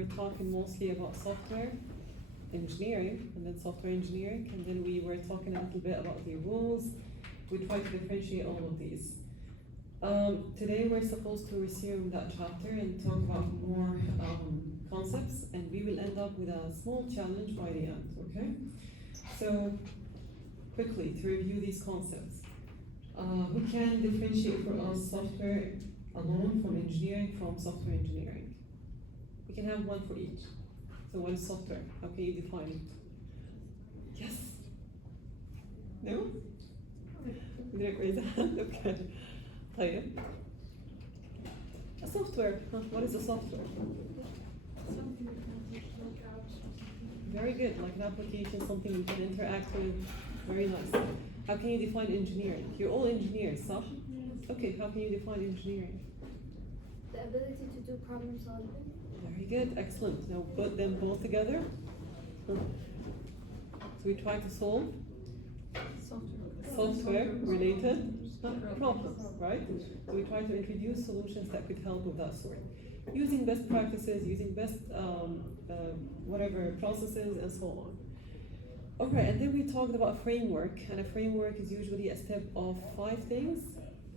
We're talking mostly about software engineering and then software engineering, and then we were talking a little bit about the rules. We try to differentiate all of these. Today we're supposed to resume that chapter and talk about more concepts, and we will end up with a small challenge by the end, okay? So, quickly, to review these concepts. Who can differentiate for us software alone from engineering from software engineering? We can have one for each. So what is software? How can you define it? Yes? No? You didn't raise a hand? Okay. طيب. A software. What is a software? Very good, like an application, something you can interact with. Very nice. How can you define engineering? You're all engineers, huh? Okay, how can you define engineering? The ability to do problem solving. Very good, excellent. Now put them both together. So we try to solve software-related problems, right? So we try to introduce solutions that could help with that sort. Using best practices, using best whatever processes and so on. Okay, and then we talked about a framework, and a framework is usually a step of 5 things,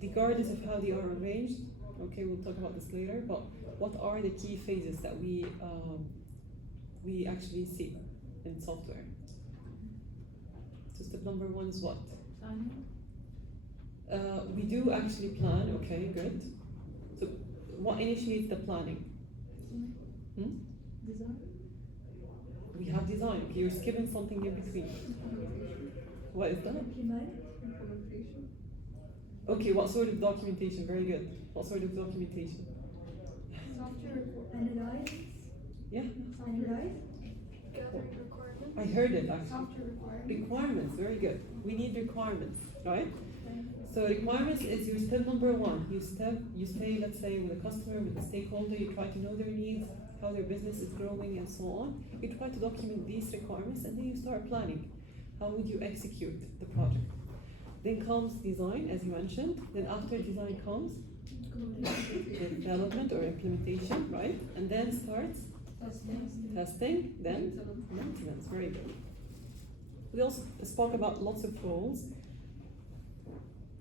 regardless of how they are arranged. Okay, we'll talk about this later, but what are the key phases that we actually see in software? So step number 1 is what? We do actually plan, okay, good. So what initiates the planning? Design. We have design. Okay, you're skipping something in between. What is that? Implementation. Okay, what sort of documentation? Very good. What sort of documentation? Software analyze. Yeah, Analyze. Gathering requirements. I heard it actually. Software requirements. Requirements, very good. We need requirements, right? So requirements is your step number 1. You stay, let's say, with a customer, with a stakeholder, you try to know their needs, how their business is growing and so on. You try to document these requirements and then you start planning. How would you execute the project? Then comes design, as you mentioned. Then after design comes development or implementation, right? And then starts testing, then maintenance. Very good. We also spoke about lots of roles.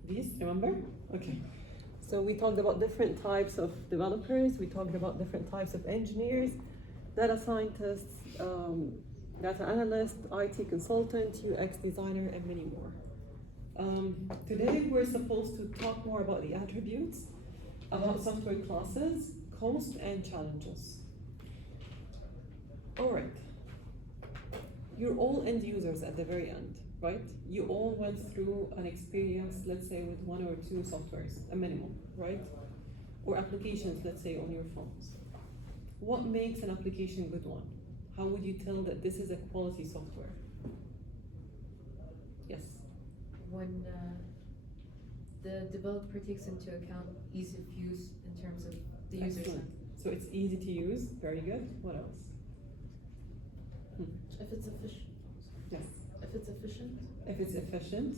These, remember? Okay. So we talked about different types of developers, we talked about different types of engineers, data scientists, data analyst, IT consultant, UX designer, and many more. Today we're supposed to talk more about the attributes, about software classes, cost, and challenges. All right. You're all end users at the very end, right? You all went through an experience, let's say, with 1 or 2 softwares, a minimum, right? Or applications, let's say, on your phones. What makes an application a good one? How would you tell that this is a quality software? Yes? When the developer takes into account ease of use in terms of the user Excellent. side. So it's easy to use, very good. What else? If it's efficient. Yes. If it's efficient. If it's efficient.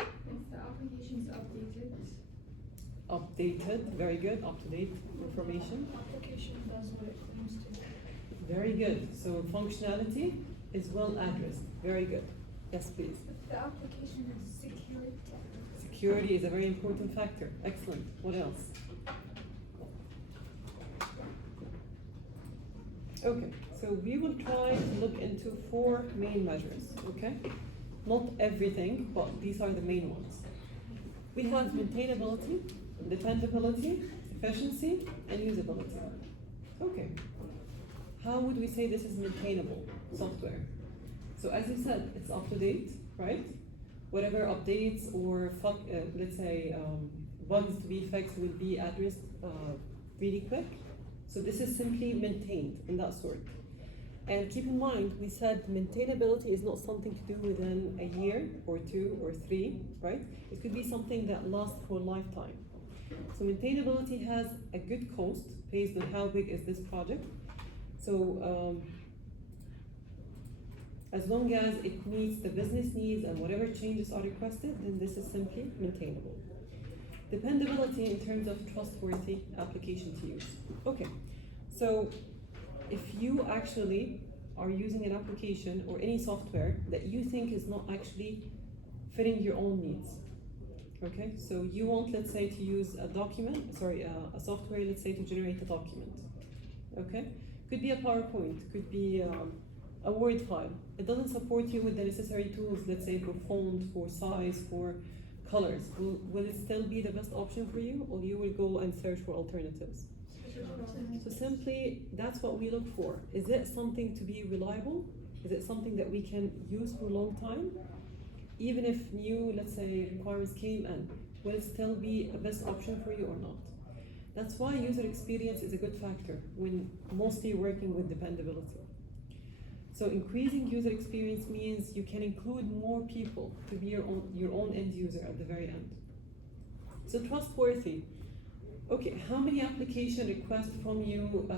If the application is Updated, very good, up-to-date information. application does what it claims to. Very good. So functionality is well addressed. Very good. Yes, please. If the application is secure. Security is a very important factor. Excellent. What else? Okay, so we will try to look into 4 main measures, okay? Not everything, but these are the main ones. We have maintainability, dependability, efficiency, and usability. Okay. How would we say this is maintainable software? So as you said, it's up to date, right? Whatever updates or let's say bugs to be fixed will be addressed really quick. So this is simply maintained in that sort. And keep in mind, we said maintainability is not something to do within a year or 2 or 3, right? It could be something that lasts for a lifetime. So maintainability has a good cost based on how big is this project. So as long as it meets the business needs and whatever changes are requested, then this is simply maintainable. Dependability in terms of trustworthy application to use. Okay, so if you actually are using an application or any software that you think is not actually fitting your own needs. Okay, so you want, let's say, to use a a software, let's say, to generate a document. Okay, could be a PowerPoint, could be a Word file. It doesn't support you with the necessary tools, let's say, for font, for size, for colors. Will it still be the best option for you, or you will go and search for alternatives? So simply, that's what we look for. Is it something to be reliable? Is it something that we can use for a long time? Even if new, let's say, requirements came in, will it still be a best option for you or not? That's why user experience is a good factor when mostly working with dependability. So increasing user experience means you can include more people to be your own end user at the very end. So trustworthy. Okay, how many application requests from you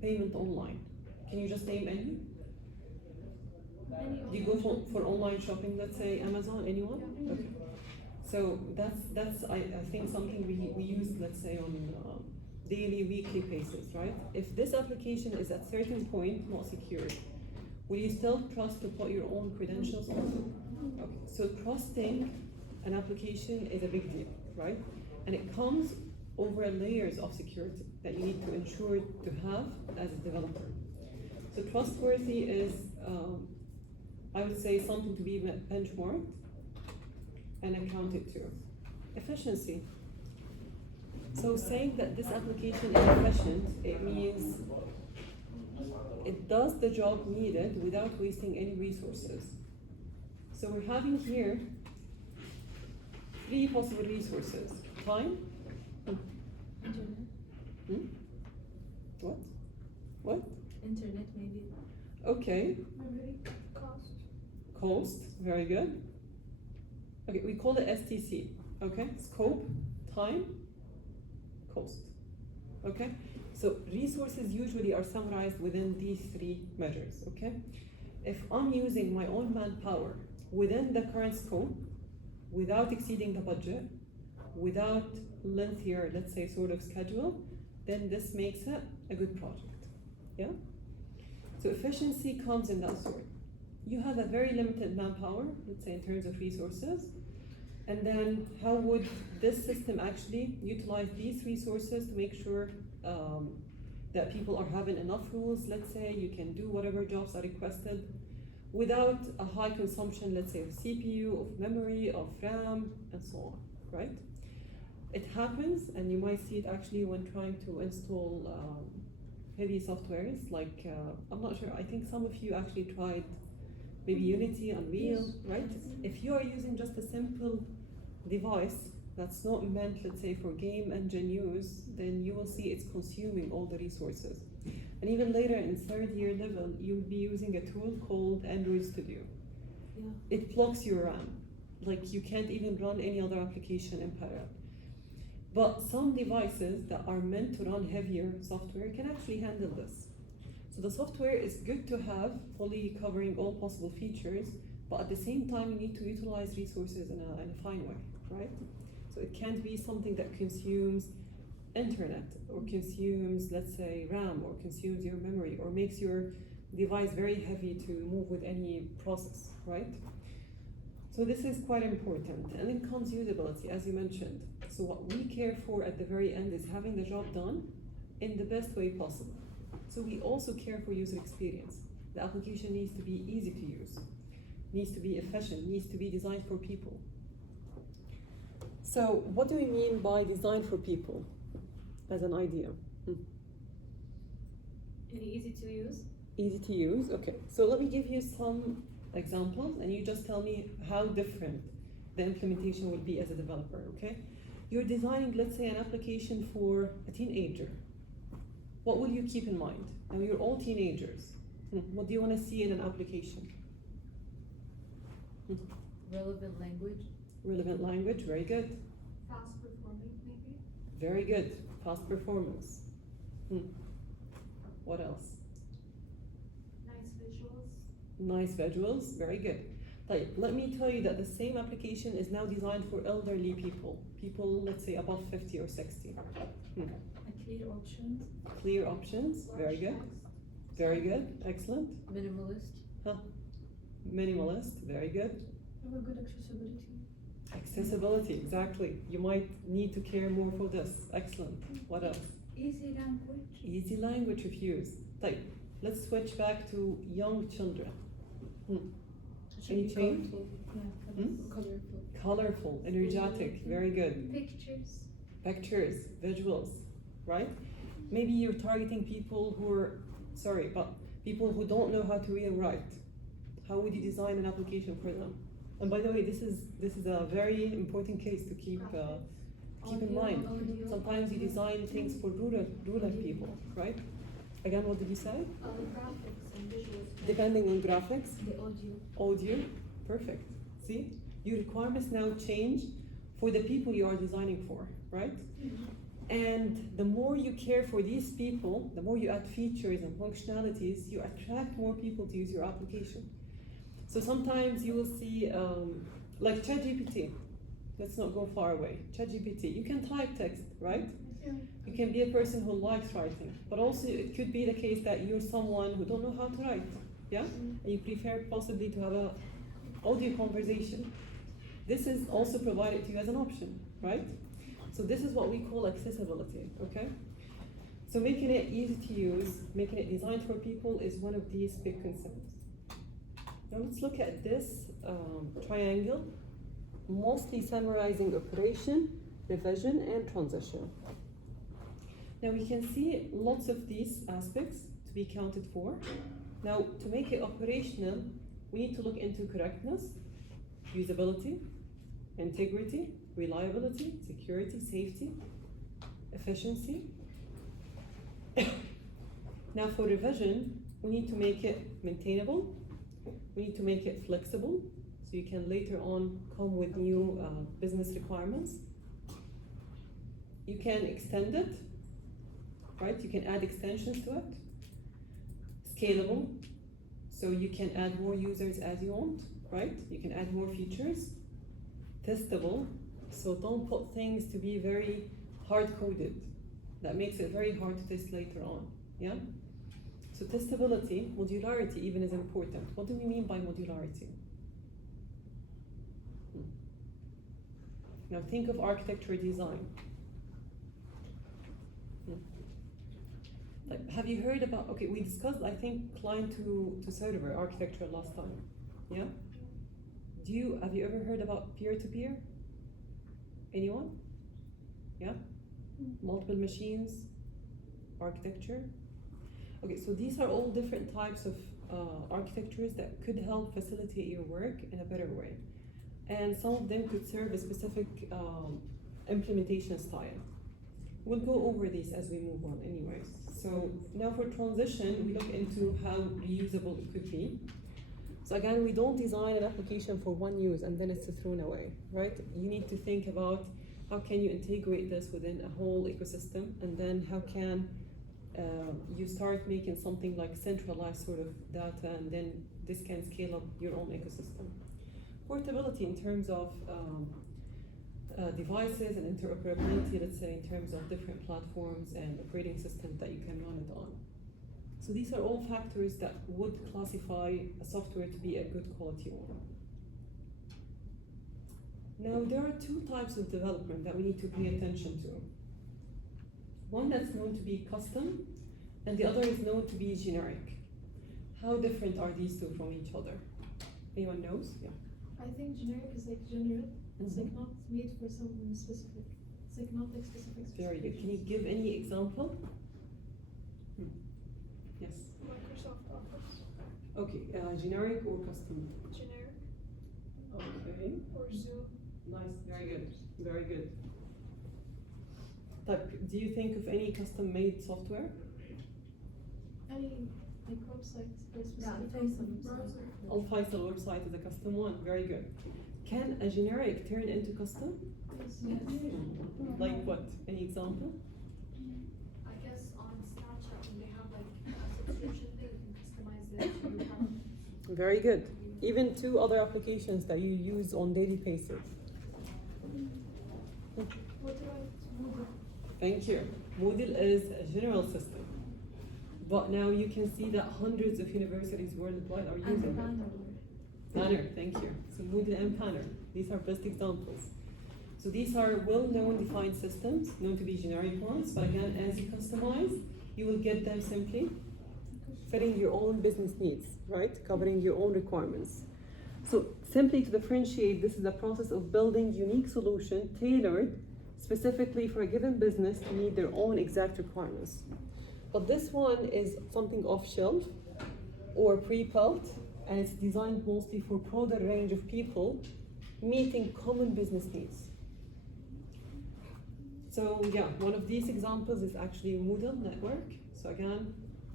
payment online? Can you just name any? Do you go for online shopping, let's say Amazon, anyone? Okay. So that's I think something we use, let's say, on daily, weekly basis, right? If this application is at certain point not secured, will you still trust to put your own credentials on? Okay. So trusting an application is a big deal, right? And it comes over layers of security that you need to ensure to have as a developer. So trustworthy is, I would say, something to be benchmarked and accounted to. Efficiency. So saying that this application is efficient, it means it does the job needed without wasting any resources. So we're having here 3 possible resources. Time. Internet. What? Internet, maybe. Okay. Memory, cost. Cost, very good. Okay, we call it STC. Okay, scope, time, cost. Okay, so resources usually are summarized within these 3 measures. Okay, if I'm using my own manpower within the current scope, without exceeding the budget, without lengthier, let's say, sort of schedule, then this makes it a good project. Yeah. So efficiency comes in that sort. You have a very limited manpower, let's say in terms of resources, and then how would this system actually utilize these resources to make sure that people are having enough rules, let's say, you can do whatever jobs are requested without a high consumption, let's say, of CPU, of memory, of RAM, and so on, right? It happens, and you might see it actually when trying to install heavy softwares, like, I'm not sure, I think some of you actually tried maybe Unity, Unreal, right? If you are using just a simple device that's not meant, let's say, for game engine use, then you will see it's consuming all the resources. And even later in 3rd year level, you'll be using a tool called Android Studio. Yeah. It blocks your RAM. Like, you can't even run any other application in parallel. But some devices that are meant to run heavier software can actually handle this. So the software is good to have, fully covering all possible features, but at the same time you need to utilize resources in a fine way, right? So it can't be something that consumes internet, or consumes, let's say, RAM, or consumes your memory, or makes your device very heavy to move with any process, right? So this is quite important. And then comes usability, as you mentioned. So what we care for at the very end is having the job done in the best way possible. So we also care for user experience. The application needs to be easy to use, needs to be efficient, needs to be designed for people. So what do we mean by design for people as an idea? Easy to use? Easy to use, okay. So let me give you some examples, and you just tell me how different the implementation will be as a developer, okay? You're designing, let's say, an application for a teenager. What will you keep in mind? Now, you're all teenagers. What do you want to see in an application? Relevant language? Relevant language, very good. Fast performing, maybe? Very good. Fast performance. What else? Nice visuals. Nice visuals, very good. Let me tell you that the same application is now designed for elderly people. People, let's say, above 50 or 60. Clear options? Clear options, very good. Very good, excellent. Minimalist. Minimalist, very good. Have a good accessibility. Accessibility, exactly. You might need to care more for this. Excellent. What else? Easy language. Easy language of use. Type. Let's switch back to young children. Any change? Colorful. Colorful, energetic, very good. Pictures. Pictures, visuals, right? Maybe you're targeting people who are, people who don't know how to read and write. How would you design an application for them? And by the way, this is a very important case to keep in mind. Sometimes you design things for rural people, right? Again, what did you say? Graphics and visuals. Depending on graphics, The audio. audio, perfect. See, your requirements now change for the people you are designing for, right? And the more you care for these people, the more you add features and functionalities, you attract more people to use your application. So sometimes you will see, like ChatGPT. Let's not go far away. ChatGPT, you can type text, right? Yeah. You can be a person who likes writing, but also it could be the case that you're someone who don't know how to write, yeah? And you prefer possibly to have a audio conversation. This is also provided to you as an option, right? So this is what we call accessibility, okay? So making it easy to use, making it designed for people is one of these big concepts. Now let's look at this triangle, mostly summarizing operation, revision, and transition. Now we can see lots of these aspects to be counted for. Now to make it operational, we need to look into correctness, usability, integrity, reliability, security, safety, efficiency. Now for revision, we need to make it maintainable, we need to make it flexible, so you can later on come with new business requirements. You can extend it, right? You can add extensions to it. Scalable, so you can add more users as you want, right? You can add more features. Testable, so don't put things to be very hard-coded. That makes it very hard to test later on, yeah? So testability, modularity even is important. What do we mean by modularity? Now think of architecture design. Like, have you heard about, okay, we discussed, I think, client to server architecture last time, yeah? Have you ever heard about peer-to-peer? Anyone? Yeah? Multiple machines, architecture? Okay, so these are all different types of architectures that could help facilitate your work in a better way. And some of them could serve a specific implementation style. We'll go over these as we move on anyways. So now for transition, we look into how reusable it could be. So again, we don't design an application for one use and then it's thrown away, right? You need to think about how can you integrate this within a whole ecosystem, and then how can you start making something like centralized sort of data, and then this can scale up your own ecosystem. Portability in terms of devices and interoperability, let's say in terms of different platforms and operating systems that you can run it on. So these are all factors that would classify a software to be a good quality one. Now there are two types of development that we need to pay attention to. One that's known to be custom, and the other is known to be generic. How different are these two from each other? Anyone knows? Yeah. I think generic is like general. It's like not made for someone specific. It's like not like specific. Very good. Can you give any example? Yes. Microsoft Office. Okay, generic or custom? Generic. Okay. Or Zoom. Nice, very good, very good. Do you think of any custom-made software? Any like websites for specific browser. Al-Faisal website is a custom one, very good. Can a generic turn into custom? Yes. Like what? Any example? I guess on Snapchat when they have like a subscription thing, you can customize it to your account. Very good. Even to other applications that you use on daily basis. What about Moodle? Thank you. Moodle is a general system. But now you can see that hundreds of universities worldwide are using it. Planner, thank you. So Moodle and Planner, these are best examples. So these are well-known defined systems, known to be generic ones, but again, as you customize, you will get them simply fitting your own business needs, right? Covering your own requirements. So simply to differentiate, this is a process of building unique solution tailored specifically for a given business to meet their own exact requirements. But this one is something off-shelf or pre-built, and it's designed mostly for broader range of people meeting common business needs. So yeah, one of these examples is actually Moodle network. So again,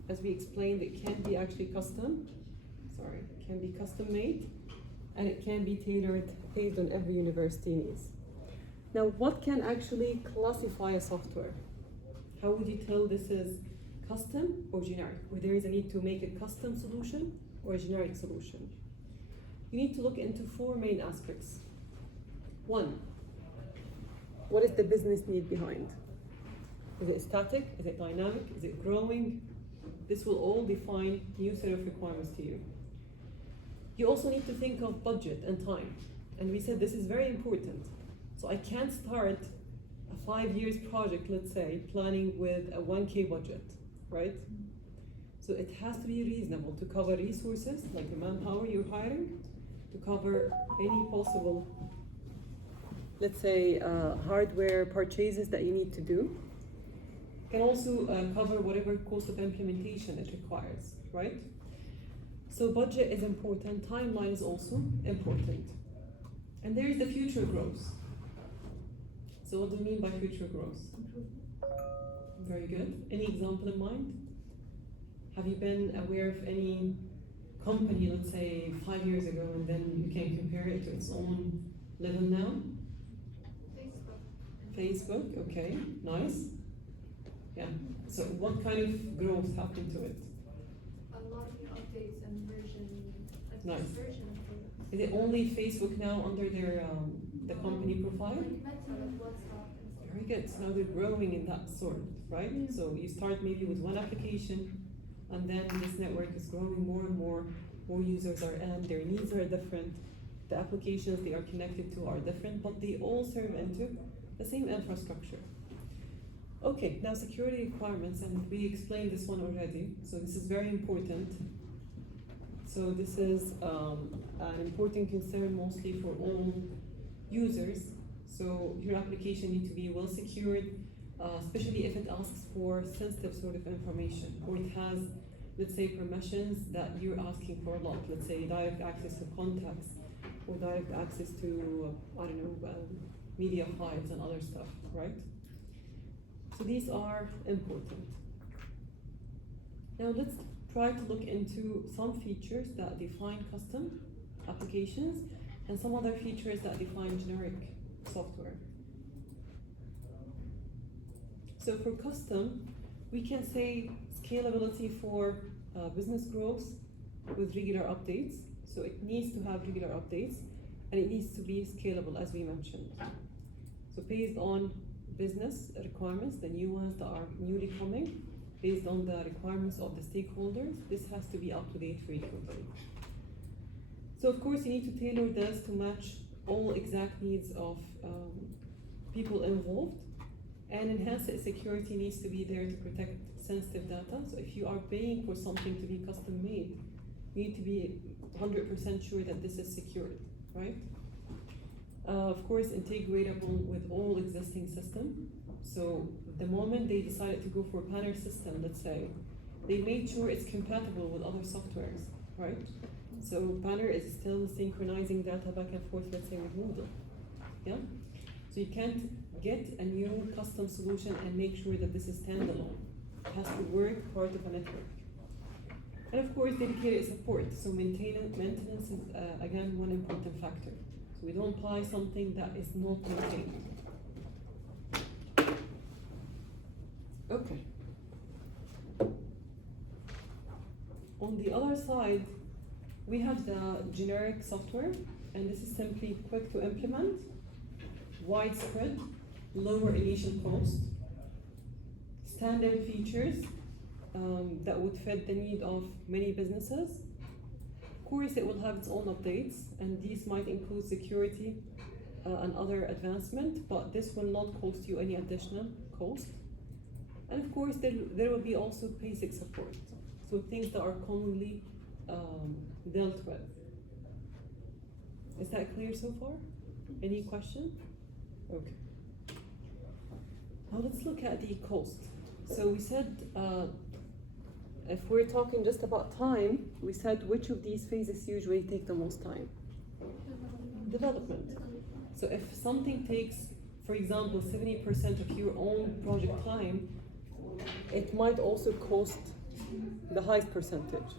as we explained, it can be actually custom made, and it can be tailored based on every university needs. Now, what can actually classify a software? How would you tell this is custom or generic? Or there is a need to make a custom solution or a generic solution? You need to look into four main aspects. One, what is the business need behind? Is it static? Is it dynamic? Is it growing? This will all define new set of requirements to you. You also need to think of budget and time. And we said this is very important. So I can't start a 5 years project, let's say, planning with a 1K budget, right? So it has to be reasonable to cover resources, like the manpower you're hiring, to cover any possible, let's say, hardware purchases that you need to do. Can also cover whatever cost of implementation it requires, right? So budget is important, timeline is also important. And there is the future growth. So what do you mean by future growth? Very good. Any example in mind? Have you been aware of any company, let's say 5 years ago, and then you can compare it to its own level now? Facebook, okay, nice. Yeah, so what kind of growth happened to it? A lot of updates and Nice. version of products. Is it only Facebook now under their the company profile? Like Meta, like WhatsApp and stuff. Very good. So now they're growing in that sort, right? So you start maybe with one application, and then this network is growing more and more. More users are in, their needs are different. The applications they are connected to are different, but they all serve into the same infrastructure. Okay, now security requirements, and we explained this one already. So this is very important. So this is an important concern mostly for all users. So your application needs to be well secured, especially if it asks for sensitive sort of information, or it has, let's say, permissions that you're asking for a lot. Let's say direct access to contacts, or direct access to, I don't know, media files and other stuff, right? So these are important. Now let's try to look into some features that define custom applications and some other features that define generic software. So for custom, we can say scalability for business growth with regular updates. So it needs to have regular updates, and it needs to be scalable, as we mentioned. So based on business requirements, the new ones that are newly coming, based on the requirements of the stakeholders, this has to be up to date frequently. So of course you need to tailor this to match all exact needs of people involved, and enhanced security needs to be there to protect sensitive data. So if you are paying for something to be custom made, you need to be 100% sure that this is secured, right? Of course, integratable with all existing systems. So the moment they decided to go for a planner system, let's say, they made sure it's compatible with other softwares, right? So Planner is still synchronizing data back and forth, let's say, with Moodle, yeah? So you can't get a new custom solution and make sure that this is standalone. It has to work part of a network. And of course, dedicated support. So maintenance is, again, one important factor. So we don't buy something that is not maintained. Okay. On the other side, we have the generic software, and this is simply quick to implement, widespread, lower initial cost, standard features, that would fit the need of many businesses. Of course, it will have its own updates, and these might include security and other advancement, but this will not cost you any additional cost. And of course, there will be also basic support, so things that are commonly dealt with. Is that clear so far? Any question? Okay. Now let's look at the cost. So we said, if we're talking just about time, we said which of these phases usually take the most time? Development. So if something takes, for example, 70% of your own project time, it might also cost the highest percentage.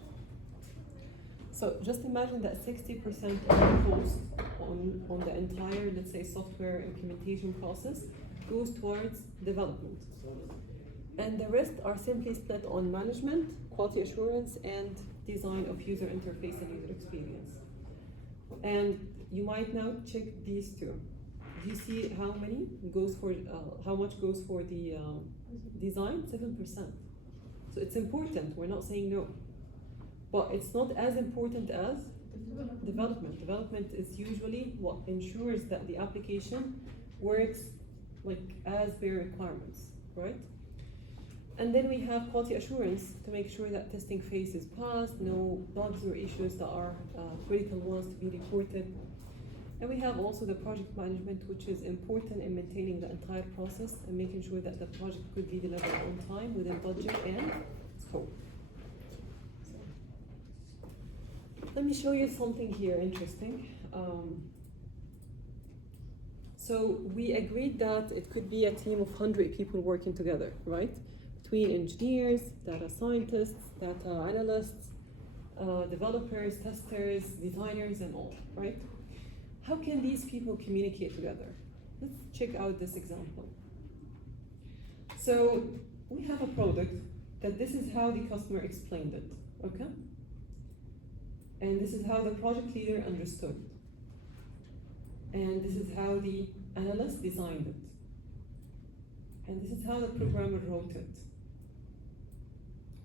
So just imagine that 60% of the cost on the entire, let's say, software implementation process goes towards development. And the rest are simply split on management, quality assurance, and design of user interface and user experience. And you might now check these two. Do you see how many goes for, how much goes for the design? 7%. So it's important, we're not saying no. But it's not as important as development. Development is usually what ensures that the application works like as per requirements, right? And then we have quality assurance to make sure that testing phase is passed, no bugs or issues that are critical ones to be reported. And we have also the project management, which is important in maintaining the entire process and making sure that the project could be delivered on time within budget and scope. Let me show you something here interesting. So we agreed that it could be a team of 100 people working together, right? Between engineers, data scientists, data analysts, developers, testers, designers, and all, right? How can these people communicate together? Let's check out this example. So we have a product that this is how the customer explained it, okay? And this is how the project leader understood. And this is how the analyst designed it. And this is how the programmer wrote it.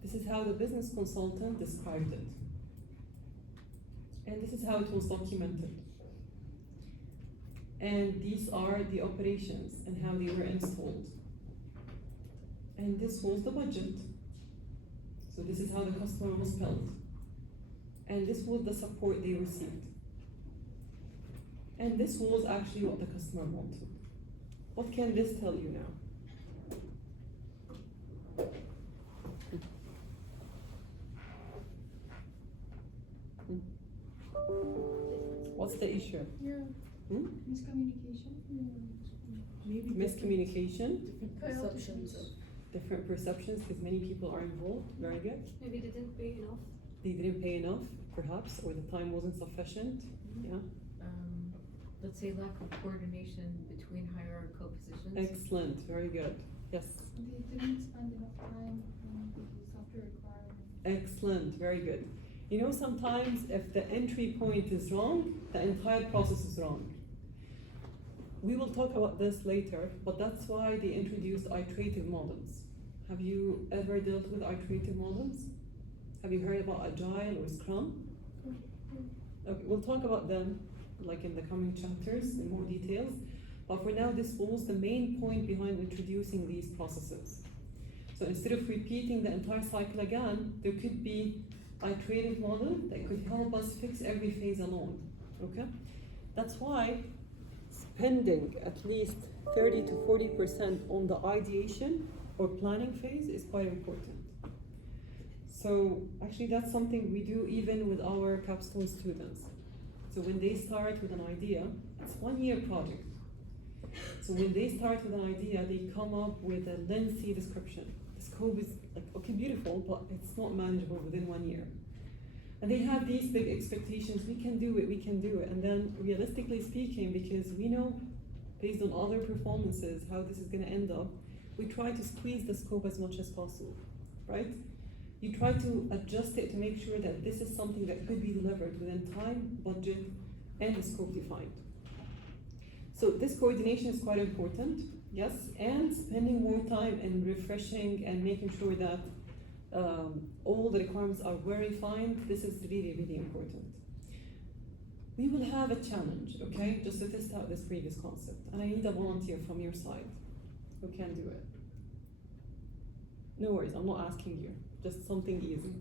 This is how the business consultant described it. And this is how it was documented. And these are the operations and how they were installed. And this was the budget. So this is how the customer was billed. And this was the support they received. And this was actually what the customer wanted. What can this tell you now? What's the issue? Yeah. Miscommunication. Maybe miscommunication, Perceptions of different perceptions, because many people are involved. Very good. Maybe they didn't pay enough. They didn't pay enough, perhaps, or the time wasn't sufficient. Yeah. let's say lack of coordination between hierarchical positions. Excellent. Very good. Yes. They didn't spend enough time on the software requirements. Excellent. Very good. You know, sometimes if the entry point is wrong, the entire process is wrong. We will talk about this later, but that's why they introduced iterative models. Have you ever dealt with iterative models? Have you heard about Agile or Scrum? Okay, we'll talk about them like in the coming chapters in more details. But for now, this was the main point behind introducing these processes. So instead of repeating the entire cycle again, there could be iterative model that could help us fix every phase alone, okay? That's why spending at least 30 to 40% on the ideation or planning phase is quite important. So actually that's something we do even with our capstone students. So when they start with an idea, it's 1 year project. So when they start with an idea, they come up with a lengthy description. The scope is like, okay, beautiful, but it's not manageable within 1 year. And they have these big expectations, we can do it, we can do it. And then realistically speaking, because we know based on other performances how this is gonna end up, we try to squeeze the scope as much as possible, right? You try to adjust it to make sure that this is something that could be delivered within time, budget, and the scope defined. So this coordination is quite important, yes, and spending more time in refreshing and making sure that all the requirements are very fine. This is really, really important. We will have a challenge, okay, just to test out this previous concept. And I need a volunteer from your side who can do it. No worries, I'm not asking you, just something easy.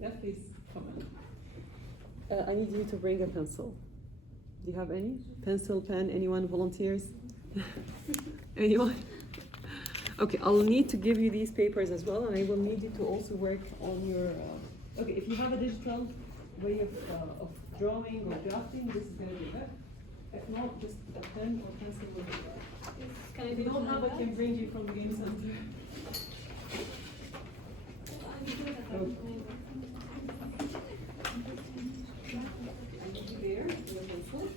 Yeah, please, come in. I need you to bring a pencil. Do you have any? Pencil, pen, anyone volunteers? Anyone? Okay, I'll need to give you these papers as well, and I will need you to also work on your, okay, if you have a digital way of drawing or drafting, this is gonna be it. If not, just a pen or pencil will be there. If you don't have, I can bring you from the game center. Okay. There, your pencil.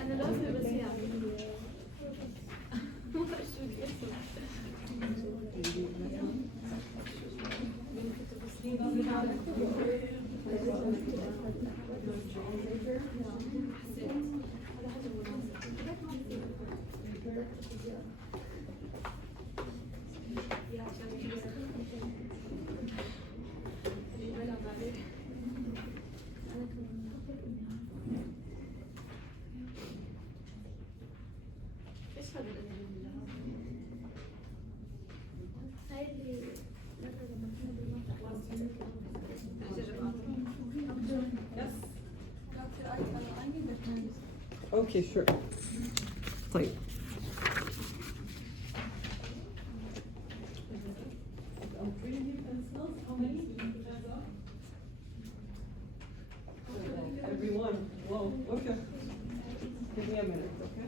أنا لازم بس يعني Okay, sure. طيب. I'm bringing you pencils. How many? Everyone. Whoa, okay. Give me a minute, okay?